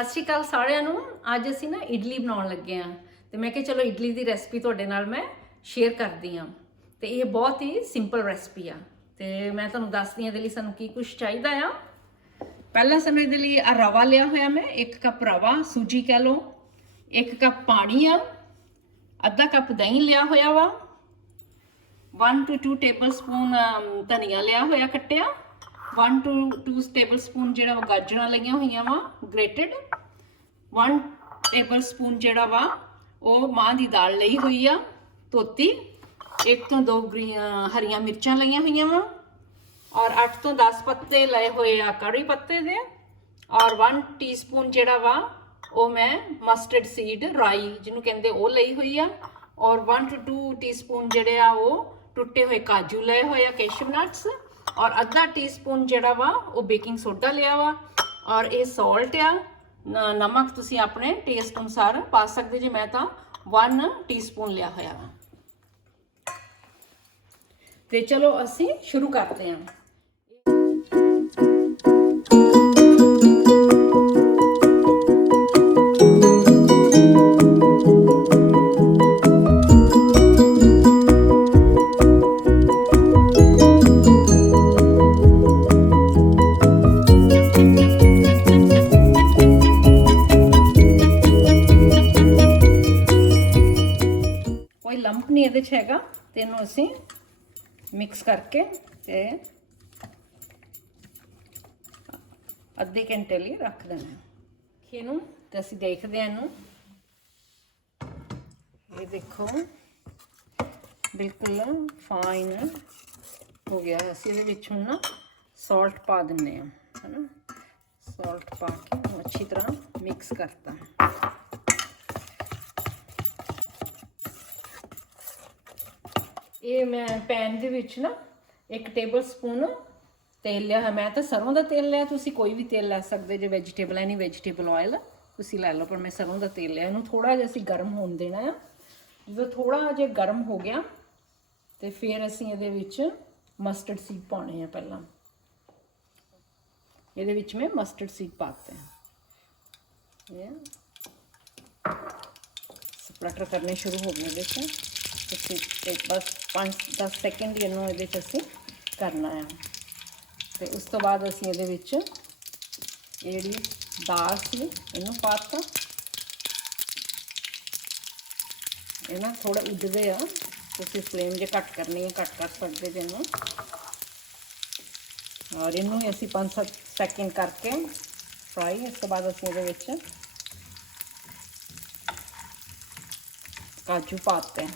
ਸਤਿ ਸ਼੍ਰੀ ਅਕਾਲ ਸਾਰਿਆਂ ਨੂੰ। ਅੱਜ ਅਸੀਂ ਨਾ ਇਡਲੀ ਬਣਾਉਣ ਲੱਗੇ ਆ ਤੇ ਮੈਂ ਕਿਹਾ ਚਲੋ ਇਡਲੀ ਦੀ ਰੈਸਪੀ ਤੁਹਾਡੇ ਨਾਲ ਮੈਂ ਸ਼ੇਅਰ ਕਰਦੀ ਆ। ਤੇ ਇਹ ਬਹੁਤ ਹੀ ਸਿੰਪਲ ਰੈਸਪੀ ਆ ਤੇ ਮੈਂ ਤੁਹਾਨੂੰ ਦੱਸਦੀ ਆ ਇਹਦੇ ਲਈ ਸਾਨੂੰ ਕੀ ਕੁਝ ਚਾਹੀਦਾ ਆ। ਪਹਿਲਾਂ ਸਾਨੂੰ ਇਹਦੇ ਲਈ ਰਵਾ ਲਿਆ ਹੋਇਆ ਮੈਂ 1 ਕੱਪ ਰਵਾ, ਸੂਜੀ ਕਹ ਲਓ, 1 ਕੱਪ ਪਾਣੀ ਆ, ਅੱਧਾ ਕੱਪ ਦਹੀਂ ਲਿਆ ਹੋਇਆ ਵਾ, 1 to 2 ਟੇਬਲਸਪੂਨ ਧਨੀਆ ਲਿਆ ਹੋਇਆ ਕੱਟਿਆ, 1 to 2 ਟੇਬਲਸਪੂਨ ਜਿਹੜਾ ਵਾ ਗਾਜਰਾਂ ਲਈਆਂ ਹੋਈਆਂ ਵਾ ਗ੍ਰੇਟਡ, 1 ਟੇਬਲਸਪੂਨ ਜਿਹੜਾ ਵਾ ਉਹ ਮਾਂ ਦੀ ਦਾਲ ਲਈ ਹੋਈ ਆ ਧੋਤੀ, 1 ਤੋਂ 2 ਹਰੀਆਂ ਮਿਰਚਾਂ ਲਈਆਂ ਹੋਈਆਂ ਵਾ, और 8 ਤੋਂ 10 ਪੱਤੇ ਲਏ ਹੋਏ ਆ ਕੜੀ ਪੱਤੇ ਦੇ, और 1 टीस्पून ਜਿਹੜਾ ਵਾ ਉਹ ਮੈਂ ਮਸਟਰਡ ਸੀਡ ਰਾਈ ਜਿਹਨੂੰ ਕਹਿੰਦੇ ਉਹ ਲਈ ਹੋਈ ਆ, और 1 to 2 टीस्पून ਜਿਹੜੇ ਆ ਉਹ ਟੁੱਟੇ ਹੋਏ ਕਾਜੂ ਲਏ ਹੋਏ ਆ ਕੈਸ਼ੂ ਨਟਸ, और आधा टीस्पून ਜਿਹੜਾ ਵਾ ਉਹ ਬੇਕਿੰਗ ਸੋਡਾ ਲਿਆ ਵਾ, और ਇਹ ਸਾਲਟ ਆ। ਨਮਕ ਤੁਸੀਂ ਆਪਣੇ ਟੇਸਟ ਅਨੁਸਾਰ ਪਾ ਸਕਦੇ ਜੇ, ਮੈਂ ਤਾਂ 1 टीस्पून ਲਿਆ ਹੋਇਆ ਵਾ। ਤੇ ਚਲੋ ਅਸੀਂ ਸ਼ੁਰੂ ਕਰਦੇ ਹਾਂ। ਲੰਪ ਨਹੀਂ ਇਹਦੇ 'ਚ ਹੈਗਾ ਤੇ ਇਹਨੂੰ ਅਸੀਂ ਮਿਕਸ ਕਰਕੇ ਤੇ ਅੱਧੇ ਘੰਟੇ ਲਈ ਰੱਖ ਦੇਣਾ। ਇਹਨੂੰ ਤੇ ਅਸੀਂ ਦੇਖਦੇ ਹਾਂ ਇਹਨੂੰ। ਇਹ ਦੇਖੋ ਬਿਲਕੁਲ ਫਾਈਨ ਹੋ ਗਿਆ। ਅਸੀਂ ਇਹਦੇ ਵਿੱਚ ਹੁਣ ਨਾ ਸਾਲਟ ਪਾ ਦਿੰਦੇ ਹਾਂ, ਹੈਨਾ। ਸਾਲਟ ਪਾ ਕੇ ਅੱਛੀ ਤਰ੍ਹਾਂ ਮਿਕਸ ਕਰਤਾ। ਇਹ ਮੈਂ ਪੈਨ ਦੇ ਵਿੱਚ ਨਾ 1 ਟੇਬਲਸਪੂਨ ਤੇਲ ਲਿਆ ਹੈ। ਮੈਂ ਤਾਂ ਸਰੋਂ ਦਾ ਤੇਲ ਲਿਆ, ਤੁਸੀਂ ਕੋਈ ਵੀ ਤੇਲ ਲੈ ਸਕਦੇ ਜੇ, ਵੈਜੀਟੇਬਲ ਐਨੀ ਵੈਜੀਟੇਬਲ ਆਇਲ ਤੁਸੀਂ ਲੈ ਲਓ, ਪਰ ਮੈਂ ਸਰੋਂ ਦਾ ਤੇਲ ਲਿਆ। ਇਹਨੂੰ ਥੋੜਾ ਜਿਹਾ ਅਸੀਂ ਗਰਮ ਹੋਣ ਦੇਣਾ ਆ। ਜਦੋਂ ਥੋੜਾ ਜਿਹਾ ਗਰਮ ਹੋ ਗਿਆ ਤੇ ਫਿਰ ਅਸੀਂ ਇਹਦੇ ਵਿੱਚ ਮਸਟਰਡ ਸੀਡ ਪਾਉਣੇ ਆ। ਪਹਿਲਾਂ ਇਹਦੇ ਵਿੱਚ ਮੈਂ ਮਸਟਰਡ ਸੀਡ ਪਾਤੇ ਇਹ ਸਪਲਟਰ ਕਰਨੇ ਸ਼ੁਰੂ ਹੋ ਗਏ। ਇਹਦੇ 'ਚ ਤੁਸੀਂ ਬਸ 5-10 ਸੈਕਿੰਡ ਹੀ ਇਹਨੂੰ ਇਹਦੇ 'ਚ ਅਸੀਂ ਕਰਨਾ ਹੈ। ਤੇ ਉਸ ਤੋਂ ਬਾਅਦ ਅਸੀਂ ਇਹਦੇ ਵਿੱਚ ਜਿਹੜੀ ਦਾਲ ਸੀ ਇਹਨੂੰ ਪਾਤਾ। ਇਹ ਨਾ ਥੋੜਾ ਉੱਡਦੇ ਆ, ਤੁਸੀਂ ਫਲੇਮ ਜੇ ਘੱਟ ਕਰਨੀ ਹੈ ਘੱਟ ਕਰ ਸਕਦੇ ਜੇ ਇਹਨੂੰ। ਔਰ ਇਹਨੂੰ ਅਸੀਂ 5-7 ਸੈਕਿੰਡ ਕਰਕੇ ਫਰਾਈ। ਇਸ ਤੋਂ ਬਾਅਦ ਅਸੀਂ ਇਹਦੇ ਵਿੱਚ ਕਾਜੂ ਪਾਤੇ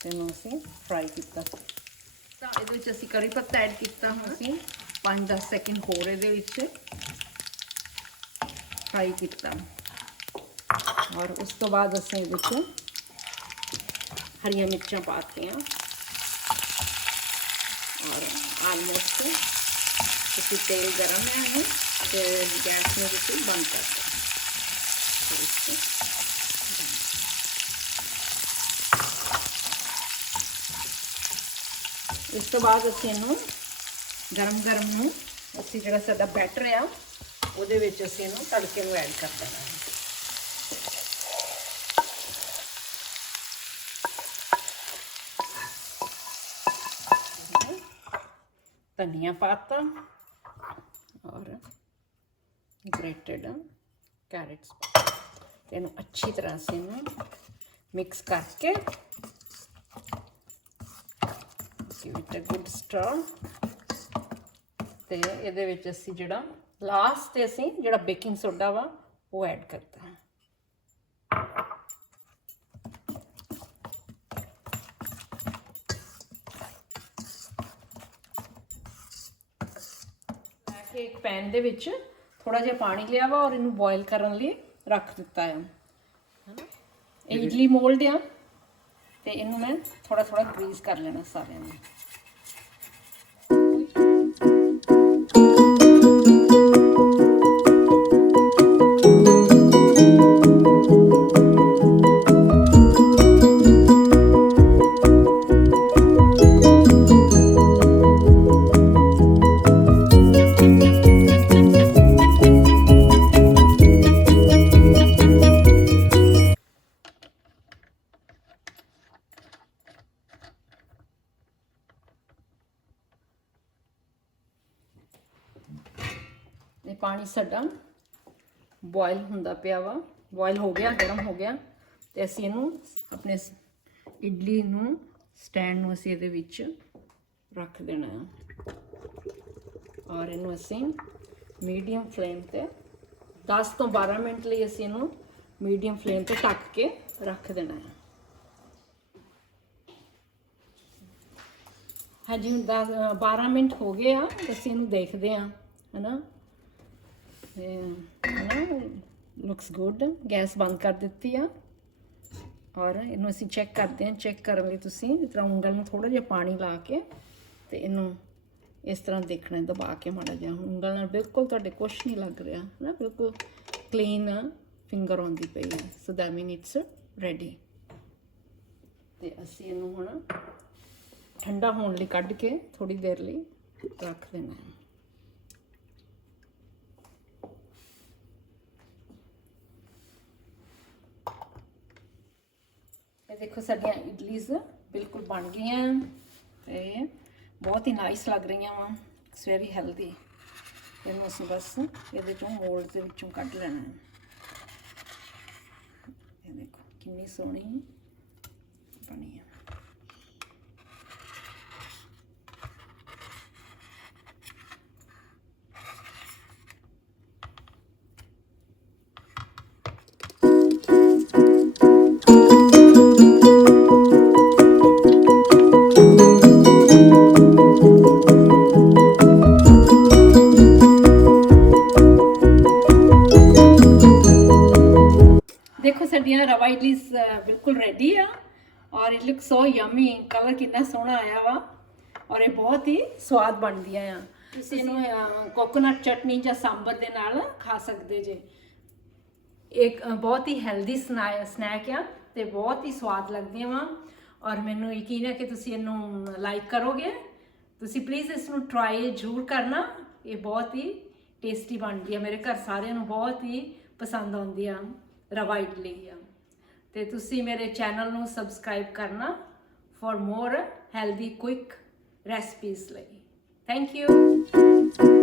ਤੇ ਇਹਨੂੰ ਅਸੀਂ ਫਰਾਈ ਕੀਤਾ। ਤਾਂ ਇਹਦੇ ਵਿੱਚ ਅਸੀਂ ਕੜੀ ਪੱਤਾ ਐਡ ਕੀਤਾ। ਹੁਣ ਅਸੀਂ 5-10 ਸੈਕਿੰਡ ਹੋਰ ਇਹਦੇ ਵਿੱਚ ਫਰਾਈ ਕੀਤਾ। ਔਰ ਉਸ ਤੋਂ ਬਾਅਦ ਅਸੀਂ ਇਹਦੇ ਵਿੱਚ ਹਰੀਆਂ ਮਿਰਚਾਂ ਪਾਤੀਆਂ। ਔਰ ਆਲਮੋਸਟ ਤੁਸੀਂ ਤੇਲ ਗਰਮ ਹੈ ਹੁਣ ਤੇ ਗੈਸ ਨੂੰ ਤੁਸੀਂ ਬੰਦ ਕਰ ਦਿਓ। ਇਸ ਤੋਂ ਬਾਅਦ ਅਸੀਂ ਇਹਨੂੰ ਗਰਮ ਨੂੰ ਅਸੀਂ ਜਿਹੜਾ ਸਾਡਾ ਬੈਟਰ ਆ ਉਹਦੇ ਵਿੱਚ ਅਸੀਂ ਇਹਨੂੰ ਤੜਕੇ ਨੂੰ ਐਡ ਕਰ ਦੇਣਾ ਹੈ। ਧਨੀਆ ਪਾਤਾ ਔਰ ਗ੍ਰੇਟਡ ਕੈਰਟਸ ਤੇ ਇਹਨੂੰ ਅੱਛੀ ਤਰ੍ਹਾਂ ਸੇ ਇਹਨੂੰ ਮਿਕਸ ਕਰਕੇ give it a good stir। ਤੇ ਇਹਦੇ ਵਿੱਚ ਅਸੀਂ ਜਿਹੜਾ ਲਾਸਟ ਤੇ ਅਸੀਂ ਜਿਹੜਾ ਬੇਕਿੰਗ ਸੋਡਾ ਵਾ ਉਹ ਐਡ ਕਰਤਾ। ਲੈ ਕੇ ਇੱਕ ਪੈਨ ਦੇ ਵਿੱਚ ਥੋੜਾ ਜਿਹਾ ਪਾਣੀ ਲਿਆ ਵਾ ਔਰ ਇਹਨੂੰ ਬੋਇਲ ਕਰਨ ਲਈ ਰੱਖ ਦਿੱਤਾ ਹੈ। ਇਹ ਇਡਲੀ ਮੋਲਡ ਆ ਤੇ ਇਹਨੂੰ ਮੈਂ ਥੋੜਾ ਗਰੀਸ ਕਰ ਲੈਣਾ ਸਾਰਿਆਂ ਨੂੰ। ਇਹ ਪਾਣੀ ਸਾਡਾ ਬੋਇਲ ਹੁੰਦਾ ਪਿਆ ਵਾ, ਬੋਇਲ ਹੋ ਗਿਆ, ਗਰਮ ਹੋ ਗਿਆ। ਤੇ ਅਸੀਂ ਇਹਨੂੰ ਆਪਣੇ ਇਡਲੀ ਨੂੰ ਸਟੈਂਡ ਨੂੰ ਅਸੀਂ ਇਹਦੇ ਵਿੱਚ ਰੱਖ ਦੇਣਾ ਹੈ ਔਰ ਇਹਨੂੰ ਅਸੀਂ ਮੀਡੀਅਮ ਫਲੇਮ ਤੇ 10 ਤੋਂ 12 ਮਿੰਟ ਲਈ ਅਸੀਂ ਇਹਨੂੰ ਮੀਡੀਅਮ ਫਲੇਮ ਤੇ ਢੱਕ ਕੇ ਰੱਖ ਦੇਣਾ ਹੈ। ਹਾਂਜੀ ਹੁਣ 12 ਮਿੰਟ ਹੋ ਗਏ ਆ, ਅਸੀਂ ਇਹਨੂੰ ਦੇਖਦੇ ਹਾਂ, ਹੈ ਨਾ। Looks good. ਗੈਸ ਬੰਦ ਕਰ ਦਿੱਤੀ ਆ ਔਰ ਇਹਨੂੰ ਅਸੀਂ ਚੈੱਕ ਕਰਦੇ ਹਾਂ। ਚੈੱਕ ਕਰਨ ਲਈ ਤੁਸੀਂ ਇਸ ਤਰ੍ਹਾਂ ਉਂਗਲ ਨੂੰ ਥੋੜਾ ਜਿਹਾ ਪਾਣੀ ਲਾ ਕੇ ਤੇ ਇਹਨੂੰ ਇਸ ਤਰ੍ਹਾਂ ਦੇਖਣਾ, ਦਬਾ ਕੇ ਮਾੜਾ ਜਿਹਾ। ਉਂਗਲ ਨਾਲ ਬਿਲਕੁਲ ਤੁਹਾਡੇ ਕੁਛ ਨਹੀਂ ਲੱਗ ਰਿਹਾ ਹੈ ਨਾ, ਬਿਲਕੁਲ ਕਲੀਨ ਫਿੰਗਰ ਆਉਂਦੀ ਪਈ ਹੈ। So that mean it's ready. ਤੇ ਅਸੀਂ ਇਹਨੂੰ ਹੁਣ ਠੰਡਾ ਹੋਣ ਲਈ ਕੱਢ ਕੇ ਥੋੜੀ ਦੇਰ ਲਈ ਰੱਖ ਦੇਣਾ ਹੈ। ਇਹ ਦੇਖੋ ਸਾਡੀਆਂ ਇਡਲੀਜ਼ ਬਿਲਕੁਲ ਬਣ ਗਈਆਂ ਤੇ ਬਹੁਤ ਹੀ ਨਾਈਸ ਲੱਗ ਰਹੀਆਂ ਵਾ। It's very healthy. ਇਹਨੂੰ ਅਸੀਂ ਬਸ ਇਹਦੇ ਚੋਂ ਮੋਲਡ ਦੇ ਵਿੱਚੋਂ ਕੱਢ ਲੈਣਾ ਹੈ। ਇਹ ਦੇਖੋ ਕਿੰਨੀ ਸੋਹਣੀ ਬਣੀ ਹੈ। देखो साडियां रवा इडलीज बिल्कुल रेडी आ और it look so yummy. Colour कितना सोहना आया वा और ये बहुत ही स्वाद बनदियां आ। तुसीं इहनूं कोकोनट चटनी या सांबर दे नाल खा सकदे जे। एक बहुत ही हेल्दी स्नैक आ ते बहुत ही स्वाद लगदियां वा और मैनूं यकीन है कि तुसीं इहनूं लाइक करोगे। तुसीं प्लीज़ इसनूं ट्राई जरूर करना। ये बहुत ही टेस्टी बनदी है। मेरे घर सारिआं नूं बहुत ही पसंद आउंदी आ रवा इडली आ। ते तुसी मेरे चैनल नूं सबसक्राइब करना for more healthy quick recipes लई। Thank you.